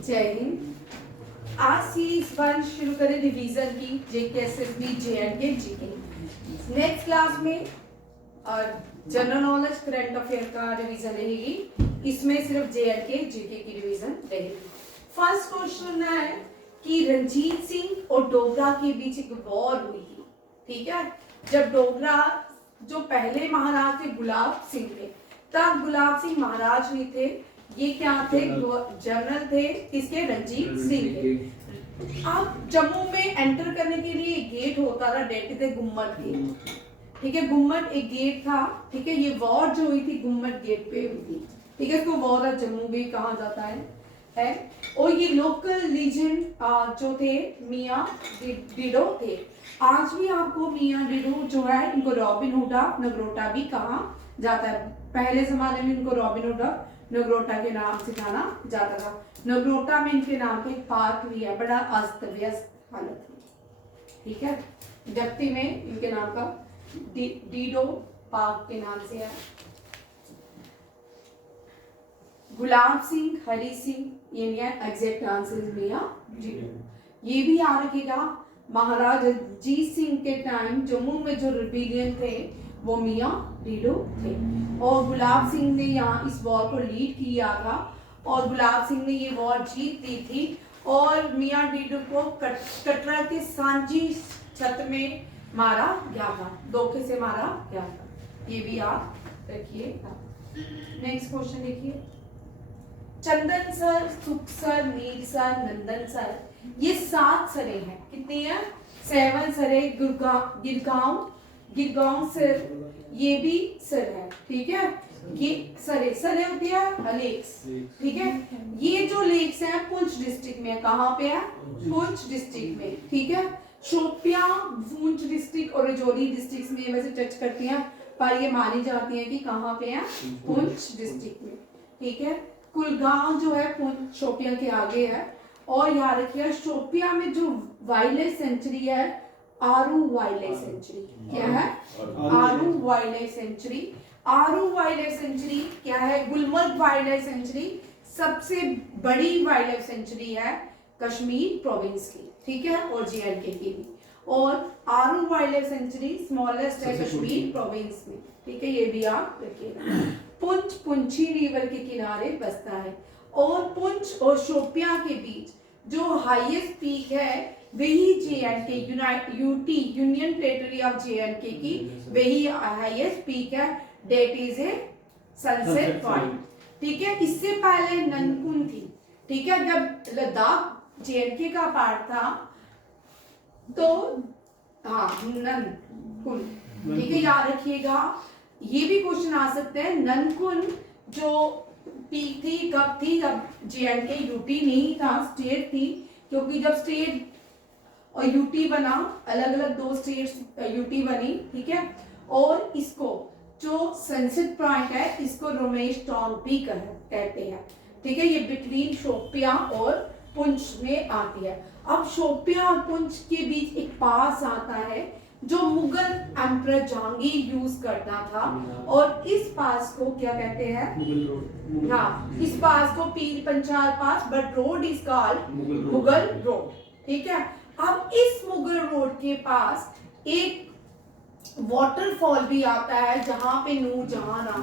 जय हिंद। आज सीरीज 1 शुरू करें रिवीजन की JKSSB JNK GK. Next class में और जनरल नॉलेज करंट अफेयर का रिवीजन रहेगी। इसमें सिर्फ JNK जीके की रिवीजन रहेगी। फर्स्ट क्वेश्चन है कि रणजीत सिंह और डोगरा के बीच एक वॉर हुई थी, ठीक है। जब डोगरा जो पहले महाराज थे गुलाब सिंह थे, तब गुलाब सिंह महाराज हुए थे। ये क्या थे? जनरल थे, किसके? रणजीत सिंह के। अब जम्मू में एंटर करने के लिए एक गेट होता था, डेट थे गुम्मट गेट, ठीक है। गुम्मट एक गेट था, ठीक है। ये वॉर जो हुई थी गुम्मट गेट पे हुई थी, ठीक है। इसको वॉर ऑफ जम्मू भी कहा जाता है। और ये लोकल लीजेंड जो थे मियाँ डिडो थे। आज भी आपको मियाँ डिडो जो है, इनको रॉबिन हुड ऑफ नगरोटा भी कहा जाता है। पहले जमाने में इनको रॉबिन हुड ऑफ नगरोटा के नाम से जाना जाता था। नगरोटा में इनके नाम पे एक पार्क भी है, बड़ा अस्त व्यस्त हालत में, ठीक है। जप्ती में इनके नाम का डीडो पार्क के नाम से है। गुलाब सिंह, हरी सिंह, ये एग्जैक्ट आंसर मियाँ डिडो। ये भी याद रखिएगा, महाराज रणजीत सिंह के टाइम जम्मू में जो रिबेलियन थे वो मियाँ डिडो थे। और गुलाब सिंह ने यहाँ इस वॉर को लीड किया था और गुलाब सिंह ने ये वॉर जीत दी थी। और मियाँ डिडो को कटरा के सांची छत में मारा गया था, धोखे से मारा गया था। ये भी याद रखिए। नेक्स्ट क्वेश्चन देखिए। चंदन सर, सुख सर, नील सर, नंदन सर, ये 7 सरे हैं। कितनी है? 7 सरे। गिरगांव सर, ये भी सर है, ठीक है। ये सरे होती है लेक्स, ठीक है। ये जो लेक्स हैं पुंछ डिस्ट्रिक्ट में, कहाँ पे है? पुंछ डिस्ट्रिक्ट में, ठीक है। शोपियां पुंछ डिस्ट्रिक्ट और राजौरी डिस्ट्रिक्ट में वैसे टच करती हैं, पर ये मानी जाती है कि कहाँ पे है? पुंछ डिस्ट्रिक्ट में, ठीक है। कुलगांव जो है पुंछ शोपियां के आगे है। और याद रखिए शोपियां में जो वाइल्ड लाइफ सेंचुरी है, आरू वाइल्ड लाइफ सेंचुरी, क्या है? आरू वाइल्ड लाइफ सेंचुरी। आरू वाइल्ड लाइफ सेंचुरी क्या है? गुलमर्ग वाइल्ड लाइफ सेंचुरी सबसे बड़ी वाइल्ड लाइफ सेंचुरी है कश्मीर प्रोविंस की, ठीक है, और JNK की भी। और आरू वाइल्ड लाइफ सेंचुरी स्मॉलेस्ट है कश्मीर प्रोविंस में, ठीक है। ये भी आप रखिएगा। पुंछ पुंछी रिवर के किनारे बसता है। और पुंछ और शोपियां के बीच जो हाईएस्ट पीक है वही JNK UT union territory of JNK की वही हाईएस्ट पीक है, that is a sunset point, ठीक है। इससे पहले ननकुन थी, ठीक है। जब लद्दाख JNK का पार्ट था तो हाँ ननकुन, ठीक है, याद रखिएगा। ये भी क्वेश्चन आ सकते हैं, ननकुन जो पीक थी कब थी? जब JNK यूटी नहीं था, स्टेट थी। क्योंकि जब स्टेट और यूटी बना, अलग अलग 2 स्टेट्स यूटी बनी, ठीक है। और इसको जो सनसेट पॉइंट है इसको रमेश टॉन्ग भी कहते हैं, ठीक है। ये बिटवीन शोपियां और पुंछ में आती है। अब शोपियां और पुंछ के बीच एक पास आता है जो मुगल एम्परर जहांगीर यूज करता था। और इस पास को क्या कहते हैं? हाँ, इस पास को Pir Panjal pass, but road is called Mughal road, ठीक है। अब इस मुगल रोड के पास एक वाटरफॉल भी आता है जहां पे नूरजहां नाम,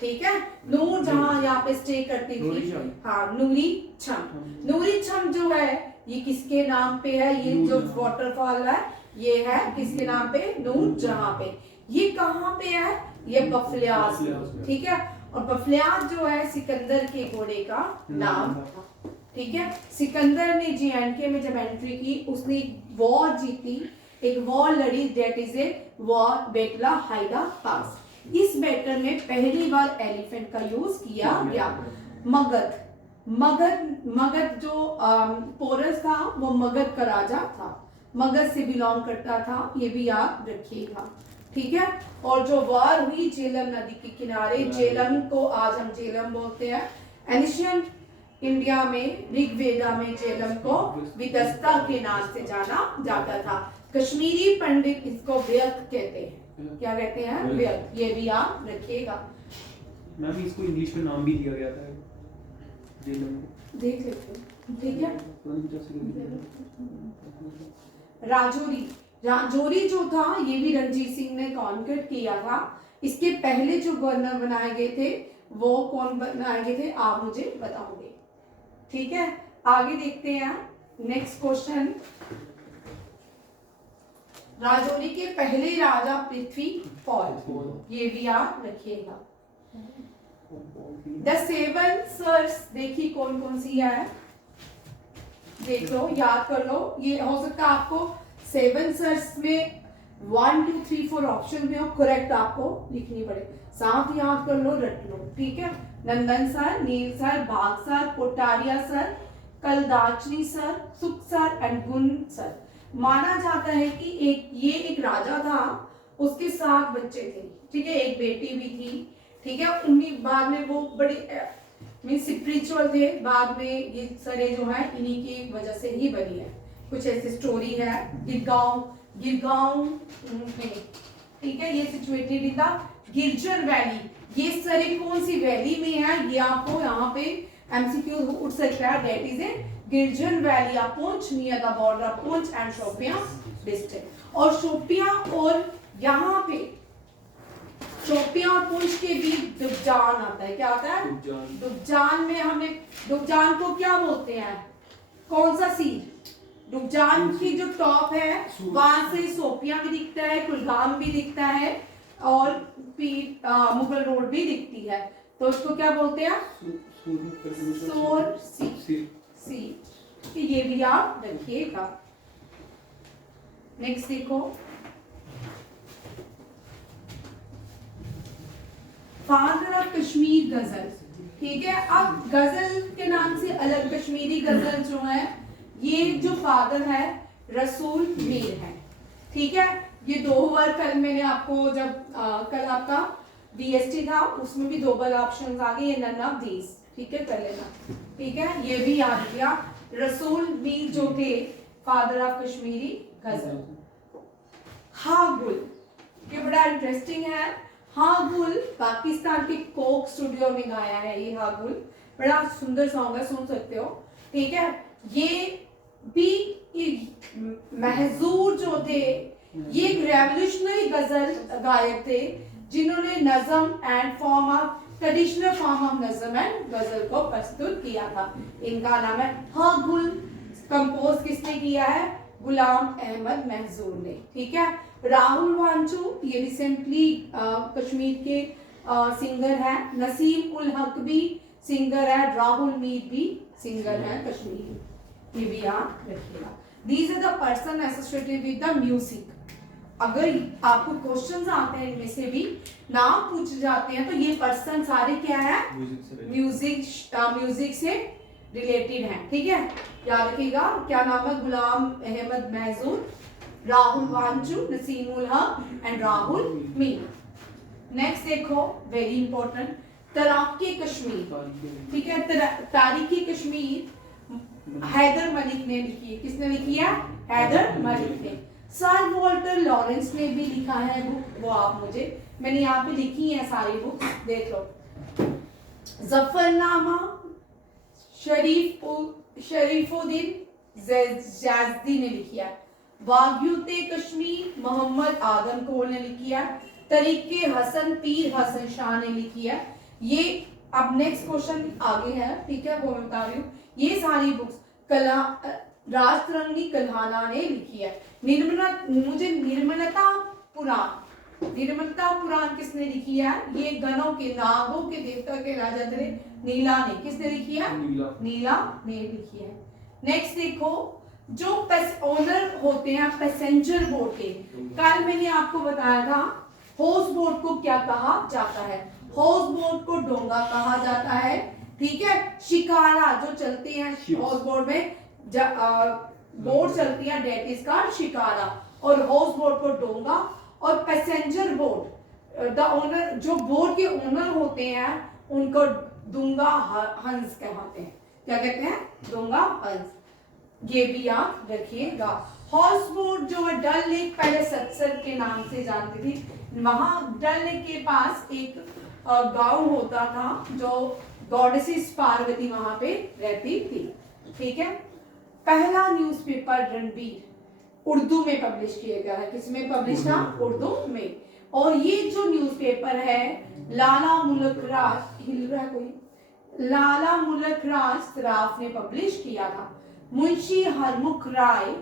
ठीक है। नूरजहां यहाँ पे स्टे करती थी। हाँ, नूरी छम जो है ये किसके नाम पे है? ये जो वाटरफॉल है ये है किसके नाम पे? नूरजहां पे। ये कहाँ पे है? ये बफलियाज, ठीक है। और बफलियाज जो है सिकंदर के घोड़े का नाम था, ठीक है। सिकंदर ने JNK में जब एंट्री की, उसने वॉर जीती, एक वॉर लड़ी, डेट इज ए वॉर बेटला हाइडा पास। इस बैटल में पहली बार एलिफेंट का यूज किया गया। मगध जो पोरस था वो मगध का राजा था, मगध से बिलोंग करता था, ये भी याद रखिएगा, ठीक है। और जो वॉर हुई झेलम नदी के किनारे, झेलम को आज हम झेलम बोलते हैं। एंशिएंट इंडिया में ऋग्वेदा में झेलम को विदस्ता के नाम से जाना जाता था। कश्मीरी पंडित इसको व्यक्त कहते हैं। क्या कहते हैं? व्यक्त। ये भी आप रखिएगा। मैम इसको इंग्लिश में नाम भी दिया गया था देख लेते हैं, ठीक है। राजौरी जो था ये भी रणजीत सिंह ने कॉन्कर किया था। इसके पहले जो गवर्नर बनाए गए थे वो कौन बनाए गए थे आप मुझे बताओगे, ठीक है। आगे देखते हैं नेक्स्ट क्वेश्चन। राजौरी के पहले राजा पृथ्वी पॉल, ये भी याद रखिएगा। द सेवन सर्स देखिए कौन कौन सी है, देख लो याद कर लो। ये हो सकता है आपको 7 सर्स में 1 2 3 4 ऑप्शन में हो, करेक्ट आपको लिखनी पड़े, साथ याद कर लो, रट लो, ठीक है। नंदन सर, नील सर, भाग सर, कोटारिया सर, कलदाचनी सर, सुख सर एंड गुण सर। माना जाता है कि ये एक राजा था, उसके 7 बच्चे थे, ठीक है, एक बेटी भी थी, ठीक है। उन्हीं बाद में वो बड़े मीन स्पिरिचुअल थे, बाद में ये सारे जो है इन्हीं की वजह से ही बनी है। कुछ ऐसी स्टोरी है। गिरगांव में, ठीक है, ये सिचुएटेड इन द गिरजन वैली। ये सारे कौन सी वैली में है, ये आपको यहाँ पे एमसीक्यू उठ सकता है। That is a Girjan valley of Poonch near the border of Poonch and Shopian district. और शोपियां और यहाँ पे शोपियां और पुंछ के बीच दुबजान आता है। क्या आता है? दुबजान में हमें, दुबजान को क्या बोलते हैं, कौन सा सीट? दुबजान की जो टॉप है वहां से सोपियां भी दिखता है, कुलगाम भी दिखता है और मुगल रोड भी दिखती है। तो इसको क्या बोलते हैं? सोर सीट। ये भी आप रखिएगा। नेक्स्ट देखो, फादर ऑफ कश्मीर गजल, ठीक है। अब गजल के नाम से अलग कश्मीरी गजल जो है, ये जो फादर है रसूल मीर है, ठीक है। ये 2 बार कल मैंने आपको जब कल आपका बीएसटी था उसमें भी 2 बार ऑप्शन आ गए, ये नन ऑफ दीज, ठीक है, कर लेना, ठीक है। ये भी याद किया, रसूल मीर जो थे फादर ऑफ कश्मीरी गजल। हागुल, ये बड़ा इंटरेस्टिंग है। हागुल पाकिस्तान के कोक स्टूडियो में गाया है ये हागुल, बड़ा सुंदर सॉन्ग है, सुन सकते हो, ठीक है। ये भी महजूर जो थे ये एक रेवोल्यूशनरी गजल गायक थे जिन्होंने नज़म and form of traditional form of नज़म एंड गजल को प्रस्तुत किया था। इनका नाम है हागुल। कंपोज किसने किया है? गुलाम अहमद महजूर ने, ठीक है। राहुल वांचू, ये रिसेंटली कश्मीर के सिंगर है। नसीम उल हक भी सिंगर है। राहुल मीर भी सिंगर है कश्मीरी, ये भी याद रखिएगा। These are the person associated with the music। अगर आपको क्वेश्चंस आते हैं इनमें से भी नाम पूछे जाते हैं तो ये पर्सन सारे क्या है? म्यूजिक से रिलेटेड हैं, ठीक है, याद रखिएगा। क्या नाम है? गुलाम अहमद महजूर, राहुल वांचू, नसीम उल हक एंड राहुल मीर। नेक्स्ट देखो, वेरी इंपॉर्टेंट, तराके कश्मीर, ठीक है। तारीखी कश्मीर हैदर मलिक ने लिखी है। किसने लिखी है? हैदर मलिक ने। सर वॉल्टर लॉरेंस ने भी लिखा है बुक, वो आप मुझे, मैंने यहाँ पे लिखी है सारी बुक, देख लो। जफरनामा शरीफुद्दीन जाज़दी ने लिखी है। वाग्युते कश्मीर मोहम्मद आदम कोल ने लिखी है। तरीके हसन पीर हसन शाह ने लिखी है। ये अब नेक्स्ट क्वेश्चन आगे है, ठीक है, वो मैं बता रही हूँ। ये सारी बुक्स राजतरंगी कल्हाना ने लिखी है। निर्मलता पुराण किसने लिखी है? ये गणों के, नागों के देवता के राजा थे नीला ने। किसने लिखी है? नीला ने लिखी है। नेक्स्ट देखो, जो ओनर होते हैं पैसेंजर बोट के, कल मैंने आपको बताया था हाउस बोट को क्या कहा जाता है? हाउस बोट को डोंगा कहा जाता है, ठीक है। शिकारा जो चलते हैं हाउस बोट में, बोट चलती है, डेट इज कॉल्ड शिकारा, और हाउस बोट को डोंगा। और पैसेंजर बोट, द ओनर, जो बोट के ओनर होते हैं उनको दूंगा हंस कहते हैं। क्या कहते हैं? दूंगा हंस, ये भी याद रखिएगा। हाउस बोट जो है डल लेक, पहले सत्सर के नाम से जानती थी, वहां डल लेक के पास एक गांव होता था जो गॉडेसेस पार्वती वहां पे रहती थी। ठीक है। पहला न्यूज़पेपर रणबीर उर्दू में पब्लिश किया गया है। किसमें पब्लिश था? उर्दू में। और ये जो न्यूज़पेपर है लाला मुल्क राज, हिल रहा है कोई? लाला मुल्क राज सराफ ने पब्लिश किया था। मुंशी हरमुख राय,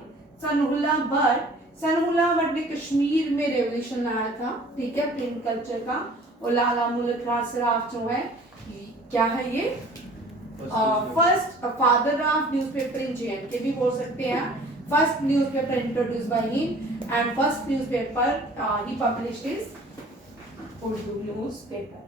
सनहुल्ला भट्ट ने कश्मीर में रेवोल्यूशन लाया था। ठीक है, प्रिंट कल्चर का। और लाला मुल्क राज सराफ जो है क्या है ये? First father of newspaper in JNK भी बोल सकते हैं। First newspaper introduce by him and first newspaper he published is Urdu newspaper.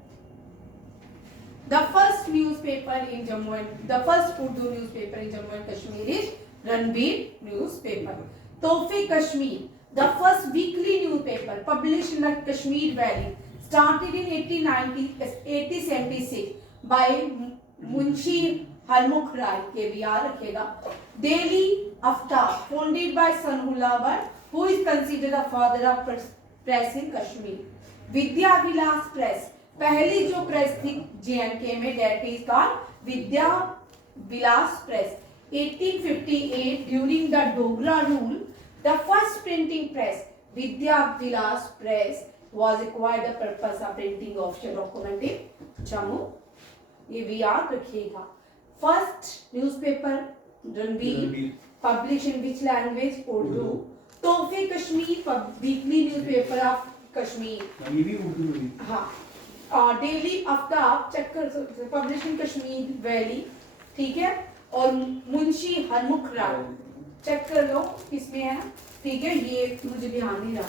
The first newspaper in Jammu and the first Urdu newspaper in Jammu and Kashmir is Ranbir newspaper. Tawfiq Kashmir, the first weekly newspaper published in the Kashmir Valley, started in 1876 by Munshi Harmukh Rai. के भी याद रखेगा। Daily Aftab, founded by Sanhullah Bhatt, who is considered the father of press in Kashmir. Vidya Vilas Press, पहली जो press थी JNK में, that is called Vidya Vilas press. 1858 during the Dogra rule the first printing press Vidya Vilas press was acquired the purpose of printing official document in Jammu. ये भी याद रखिएगा। First newspaper Ranbir publish in which language? Urdu. Taufiq Kashmir weekly newspaper of Kashmir, ये भी उर्दू में। हाँ। Daily Aftab चक्कर publish in Kashmir valley. ठीक है। और मुंशी हरमुख राय, चेक कर लो किसमें है। ठीक है, ये मुझे ध्यान नहीं रहा।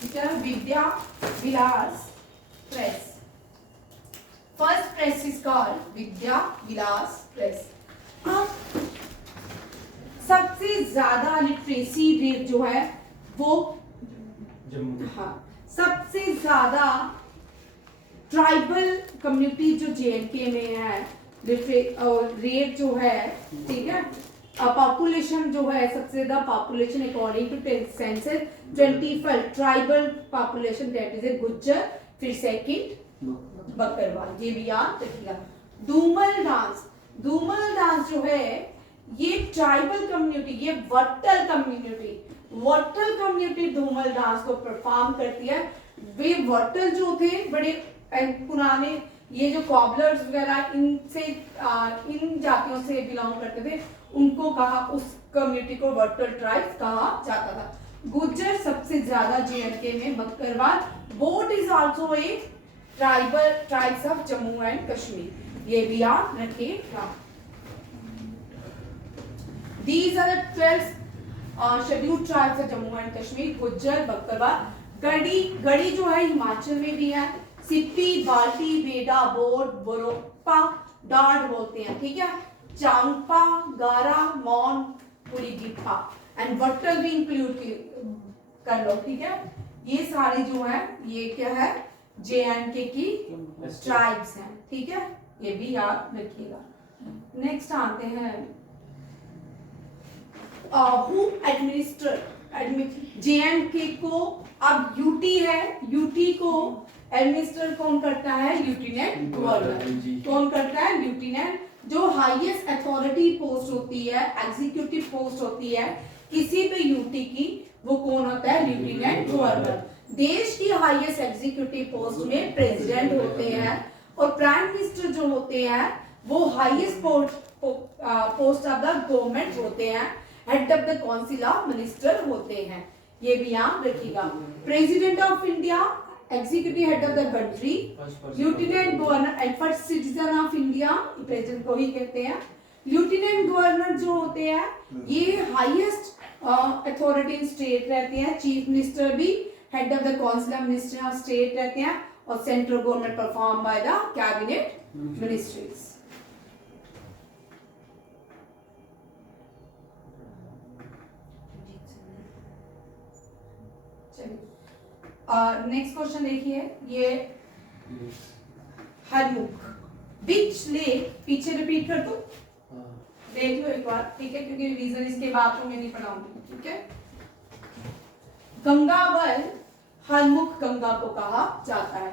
ठीक है। Vidya Vilas press, first press is called Vidya Vilas press. अब सबसे ज्यादा लिटरेसी रेट जो है वो जम्मू, हाँ, सबसे ज्यादा ट्राइबल कम्युनिटी जो जेएनके में है रेट जो है। ठीक है। पॉपुलेशन जो है सबसे ज्यादा population according to census 25 tribal population, that is a Gujjar, फिर सेकंड बकरवाल। ये भी याद रखिएगा। धूमल डांस जो है ये ट्राइबल कम्युनिटी, ये वट्टल कम्युनिटी धूमल डांस को परफॉर्म करती है। वे वट्टल जो थे बड़े पुराने, ये जो कॉबलर्स वगैरह इनसे इन जातियों से बिलोंग करते थे, उनको कहा, उस कम्युनिटी को वट्टल ट्राइब्स कहा जाता था। गुज्जर सबसे ज्यादा जेएनके में, Bakarwal. Boat is also a tribal tribes of Jammu and Kashmir. ये भी याद रखिएगा। These are the 12 scheduled tribes of Jammu and Kashmir, Gujjar, Bakarwal. गढ़ी जो है हिमाचल में भी है। सिप्पी, बाल्टी, बेडा, बोर्ड, बोरोप्पा, डार्ड बोलते हैं। ठीक है। चांगपा, गारा, मौन, पुरीगिप्पा एंड वट्टल भी इंक्लूड कर लो। ठीक है। ये सारे जो है ये क्या है? जेएनके की ट्राइब्स हैं। ठीक है, ये भी याद रखिएगा। नेक्स्ट आते हैं हु एडमिनिस्टर जेएनके को। अब यूटी है, यूटी को एडमिनिस्टर कौन करता है? Lieutenant governor. कौन करता है? लेफ्टिनेंट। जो हाईएस्ट अथॉरिटी पोस्ट होती है, एग्जीक्यूटिव पोस्ट होती है किसी भी यूटी की, वो कौन होता है? Lieutenant governor. देश की हाईएस्ट एग्जीक्यूटिव पोस्ट में प्रेसिडेंट होते हैं और प्राइम मिनिस्टर जो होते हैं वो highest post of the government होते हैं, head of the council of minister होते हैं। ये भी याद रखिएगा। President of India, executive head of the country, lieutenant governor and first citizen of India, president को ही कहते हैं। लेफ्टिनेंट गवर्नर जो होते हैं ये हाईएस्ट अथॉरिटी इन स्टेट रहते हैं। चीफ मिनिस्टर भी head of the council of minister of state रहते हैं और central government perform by the cabinet ministries. Next question देखिए, ये हरमुख विच लेक, पीछे रिपीट कर दो, देख लो एक बार। ठीक है, क्योंकि रीजन इसके बाद तो मैं नहीं पढ़ाऊंगी। ठीक है। गंगावल हरमुख गंगा को कहा जाता है।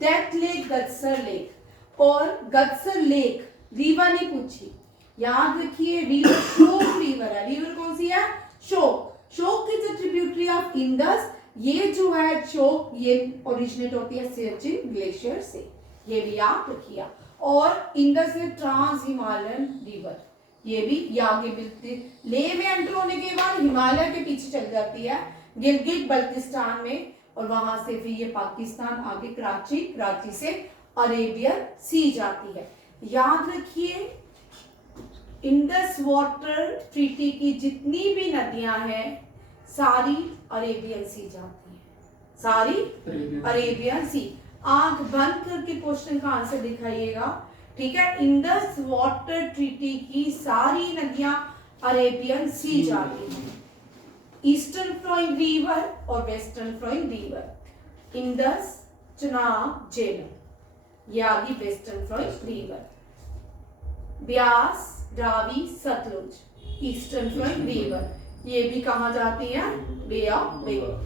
दैट लेक गदसर लेक, और गदसर लेक रीवा ने पूछी, याद रखिए रिवर शोक रिवर है, रिवर कौन सी है? शोक। शोक is a tributary of Indus. ये जो है शोक ये ओरिजिनेट होती है सियाचिन ग्लेशियर से, ये भी याद रखिए। और इंडस है ट्रांस हिमालयन रिवर, ये भी आगे बिल्कुल लेह में एंटर होने के बाद हिमालय के पीछे चल जाती है गिलगित बल्तिस्तान में, और वहां से फिर ये पाकिस्तान आगे कराची, कराची से अरेबियन सी जाती है। याद रखिए इंडस वाटर ट्रीटी की जितनी भी नदियां हैं सारी अरेबियन सी जाती हैं, सारी अरेबियन सी। आंख बंद करके क्वेश्चन का आंसर दिखाइएगा, ठीक है। इंडस वाटर ट्रीटी की सारी नदियां अरेबियन सी जाती हैं, ईस्टर्न फ्लोइंग रिवर और western flowing river. Indus, Chenab, Jhelum, ये आगे western flowing river. Beas, Ravi, Sutlej, eastern flowing river, ये भी कहाँ जाती है? बे ऑफ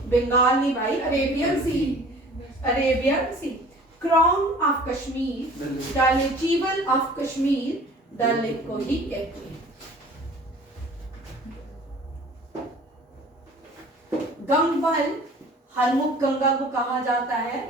बंगाल नहीं भाई, Arabian sea, Arabian sea. Crown of Kashmir, Dal lake, jewel of Kashmir Dal lake को ही कहते हैं। गंगबल, हरमुख गंगा को कहा जाता है,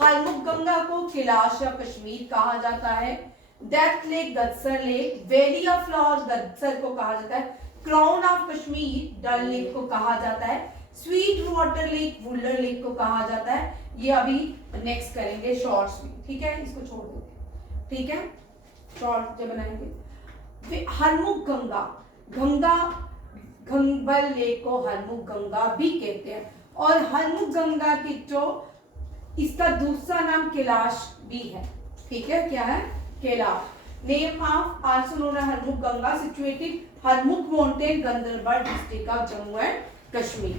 हरमुख गंगा को कैलाश ऑफ कश्मीर कहा जाता है। Death lake, Gadsar lake, valley of flowers Gadsar को कहा जाता है। Crown of Kashmir Dal lake को कहा जाता है। Sweet water lake Wular lake को कहा जाता है। ये अभी नेक्स्ट करेंगे शॉर्ट्स में, ठीक है, इसको छोड़ देते, ठीक है, शॉर्ट जब बनाएंगे। हरमुख गंगा, गंगा गंगबल लेक को हरमुख गंगा भी कहते हैं, और हरमुख गंगा की जो इसका दूसरा नाम कैलाश भी है, ठीक है, क्या है? Kailash. Name of also known as Harmukh Ganga, situated Harmukh mountain, Ganderbal district of Jammu and Kashmir.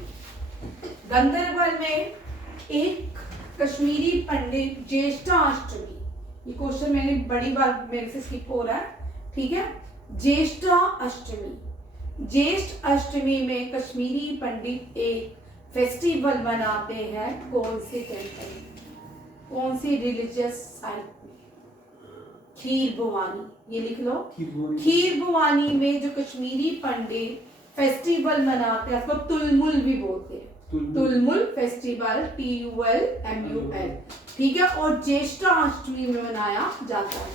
Ganderbal में एक कश्मीरी पंडित ज्येष्ठाष्टमी, ये क्वेश्चन मैंने बड़ी बार मेरे से स्किप हो रहा है, ठीक है। ज्येष्ठाष्टमी, ज्येष्ठ अष्टमी में कश्मीरी पंडित एक फेस्टिवल मनाते हैं, कौन से टेम्पल, कौन सी रिलीजियस साइट में? खीर भवानी, ये लिख लो, खीर भवानी में जो कश्मीरी पंडित फेस्टिवल मनाते हैं उसको तुलमुल भी बोलते हैं, तुलमुल फेस्टिवल, TULMUL, ठीक है। और ज्येष्ठाष्टमी में मनाया जाता है,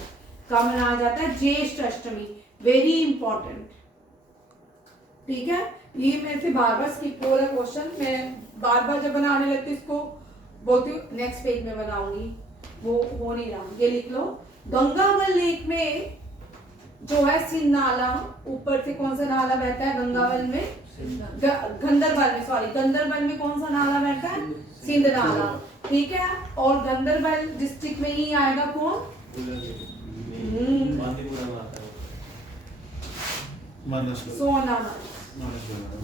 कब मनाया जाता है? ज्येष्ठ अष्टमी, वेरी इंपॉर्टेंट, ठीक है। ये मेरे से बार बार स्किप हो रहा क्वेश्चन, मैं बार बार जब बनाने लगती हूँ इसको बोलती हूँ नेक्स्ट पेज में बनाऊंगी, वो हो नहीं रहा। ये लिख लो, गंगाबल लेक में जो है सिंध नाला, ऊपर से कौन सा नाला बहता है गंगाबल में? गंदरबल में, सॉरी, गंदरबल में कौन सा नाला बहता है? सिंध नाला, ठीक है। और गंदरबल डिस्ट्रिक्ट में ही आएगा कौन? सोनामर्ग,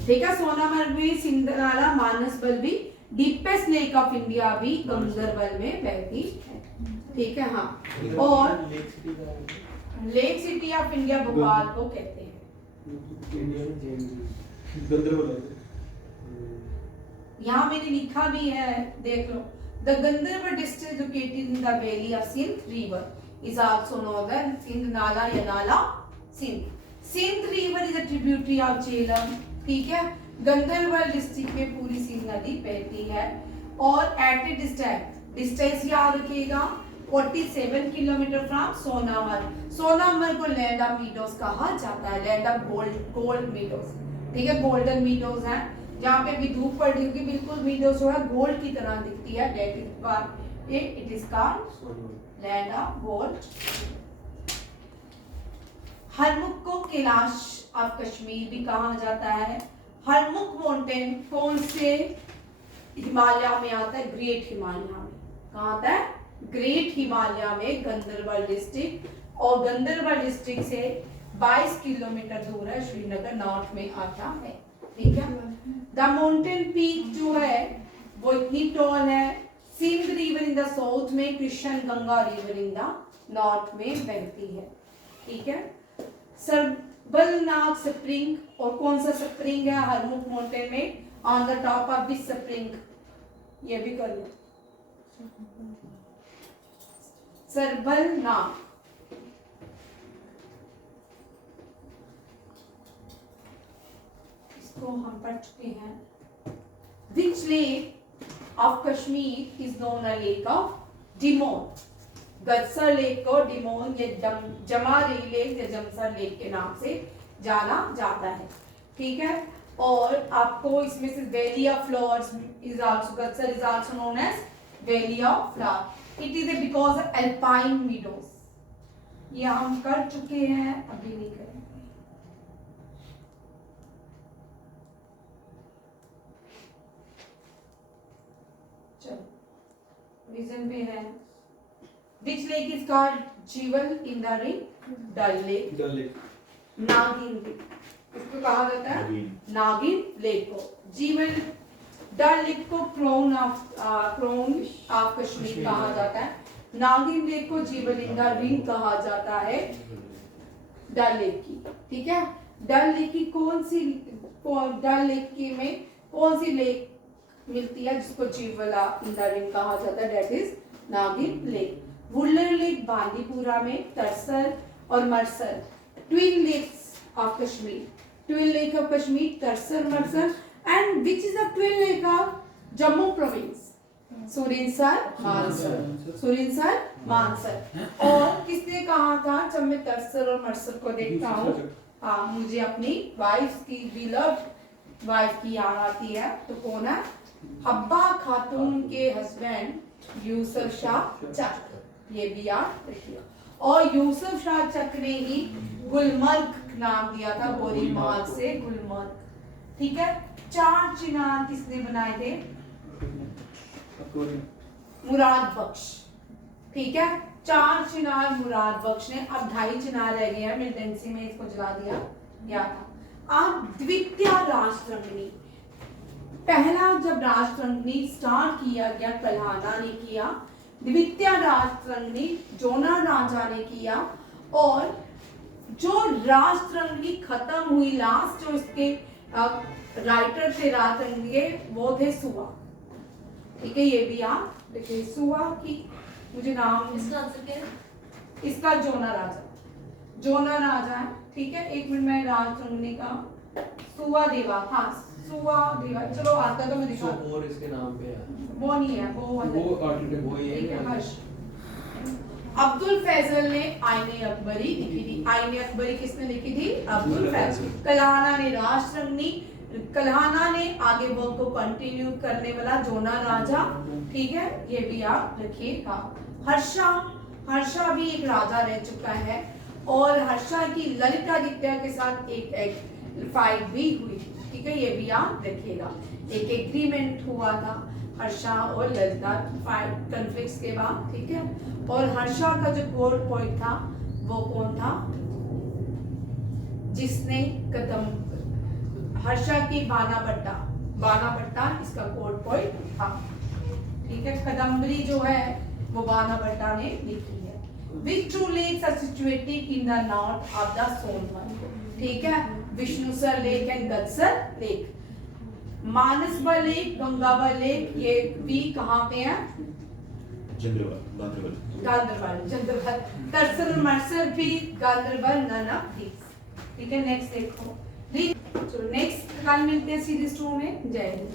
ठीक है। सोनामर्ग भी, सिंध नाला, मानसबल भी, डीपेस्ट लेक ऑफ इंडिया भी गंदरबल में बहती है, ठीक है। हाँ, और lake city of India Bhopal को कहते हैं। यहाँ मैंने लिखा भी है, देख लो। The Ganderbal district located in the valley of Sindh river is also known as Sindh Nala या Nala Sindh. Sindh river is a tributary of Jhelum, ठीक है। गंदरबल डिस्ट्रिक्ट में पूरी सिंध नदी बहती है, और एट ए डिस्टेंस याद रखिएगा 47 किलोमीटर फ्रॉम सोनामर्ग। सोनामर्ग को लैंड ऑफ मीडोज कहा जाता है, लैंड ऑफ गोल्ड मीडोज, ठीक है, गोल्डन मीडोज है, जहाँ पे भी धूप पड़ी होगी बिल्कुल मीडोज जो है गोल्ड की तरह दिखती है, it is called land of gold. Harmukh को कैलाश ऑफ कश्मीर भी कहा जाता है। हरमुख माउंटेन कौन से हिमालय में आता है? ग्रेट हिमालय में, कहाँ आता है? ग्रेट हिमालय में, गंदरबल डिस्ट्रिक्ट, और गंदरबल डिस्ट्रिक्ट से 22 किलोमीटर दूर है, श्रीनगर नॉर्थ में आता है, ठीक है। द माउंटेन पीक जो है वो इतनी टॉल है, Sindh river in the south में, Krishna Ganga river in the north में बहती है, ठीक है। सरबलनाग स्प्रिंग, और कौन सा स्प्रिंग है हरमुख माउंटेन में? On the top of this spring, ये भी कर लो, सरबलनाग, इसको हम पढ़ चुके हैं। Which lake of Kashmir is known as lake of Dimon? Gadsar lake को डिमोन या जमारी लेक या जमसर लेक के नाम से जाना जाता है, ठीक है। और आपको इसमें से valley of flowers is also, Gadsar is also known as valley of flower. It is because of alpine meadows. ये हम कर चुके हैं, अभी नहीं करेंगे। चलो रीजन पे है। Which lake is called Jewel in the ring? Dal Lake. Dal lake. Nagin lake, इसको कहा जाता है नागिन लेक को। जीवल डल लेक को क्राउन ऑफ कश्मीर कहा जाता है। नागिन लेक को जीवल इन द रिंग कहा जाता है डल लेक की, ठीक है। डल लेक की डल लेक की में कौन सी लेक मिलती है जिसको जीवल इन द रिंग कहा जाता है? That is Nagin lake. Wular lake Bandipora में, तरसर और Marsar twin lakes of Kashmir, twin lake of Kashmir, Tarsar Marsar. And which is the twin lake of Jammu province? Surinsar Mansar, Surinsar Mansar. और किसने कहा था जब मैं तरसर और मरसर को देखता हूँ, हाँ मुझे अपनी वाइफ की, बिलव्ड वाइफ की याद आती है, तो कौन है? हब्बा खातून के हस्बैंड यूसुफ शाह चक, ये भी याद रखिए। और यूसुफ शाह चक ने ही गुलमर्ग नाम दिया था, बोरीमाल से गुलमर्ग, ठीक है। 4 चिनार किसने बनाए थे? मुराद बख्श, ठीक है। 4 चिनार मुराद बख्श ने। अब 2.5 चिनार रह गए हैं, मिलिटेंसी में इसको जला दिया गया था। अब द्वितीय राजतरंगिणी, पहला जब राजतरंगिणी स्टार्ट किया गया कल्हाना ने किया, द्वितीय राजतरंगिणी जोना राजा ने किया, और जो राजतरंगिणी खत्म हुई लास्ट, जो इसके राइटर थे राजतरंगिणी के, वो थे सुवा, ठीक है। ये भी आप देखिए, सुवा की मुझे नाम, इसका आंसर क्या है? इसका जोना राजा, जोना राजा है, ठीक है। एक मिनट में राजतरंगिणी का सुवा देवा, हाँ सुवा देवा, चलो आता तो मैं दिखा। और इसके नाम पे है, वो नहीं है, वो आर्टिकल वो ही ठीक है। है। हर्ष अब्दुल फैजल ने आईने अकबरी लिखी थी। आईने अकबरी किसने लिखी थी? अब्दुल फैजल। कल्हाना ने राजतरंगिणी, कल्हाना ने आगे वर्क को कंटिन्यू करने वाला जोना राजा, ठीक है, ये भी आप रखिएगा। हर्षा, हर्षा भी एक राजा रह चुका है, और हर्षा की ललितादित्य के साथ एक फाइट भी हुई थी, ठीक है, ये भी आप रखिएगा। एक एग्रीमेंट हुआ था हर्षा और ललिता फाइट कॉन्फ्लिक्ट्स के बाद, ठीक है। और हर्षा का जो कोर पॉइंट था वो कौन था? जिसने कदम, हर्षा की बानाबट्टा, बानाबट्टा इसका कोर पॉइंट था, ठीक है। कदम्बरी जो है वो बानाबट्टा ने लिखी है। Which two lakes are situated in the north of the Sonmarg? ठीक है, Vishnusar lake and Gadsar lake. Manasbal lake, Gangabal lake, ये भी कहाँ पे है? गांधरबल, जंदरबल। तरसर मरसर भी गांधरबल, नन ऑफ दीस, ठीक है। नेक्स्ट देखो, चलो नेक्स्ट कल मिलते हैं सीरीज 2 में। जय हिंद।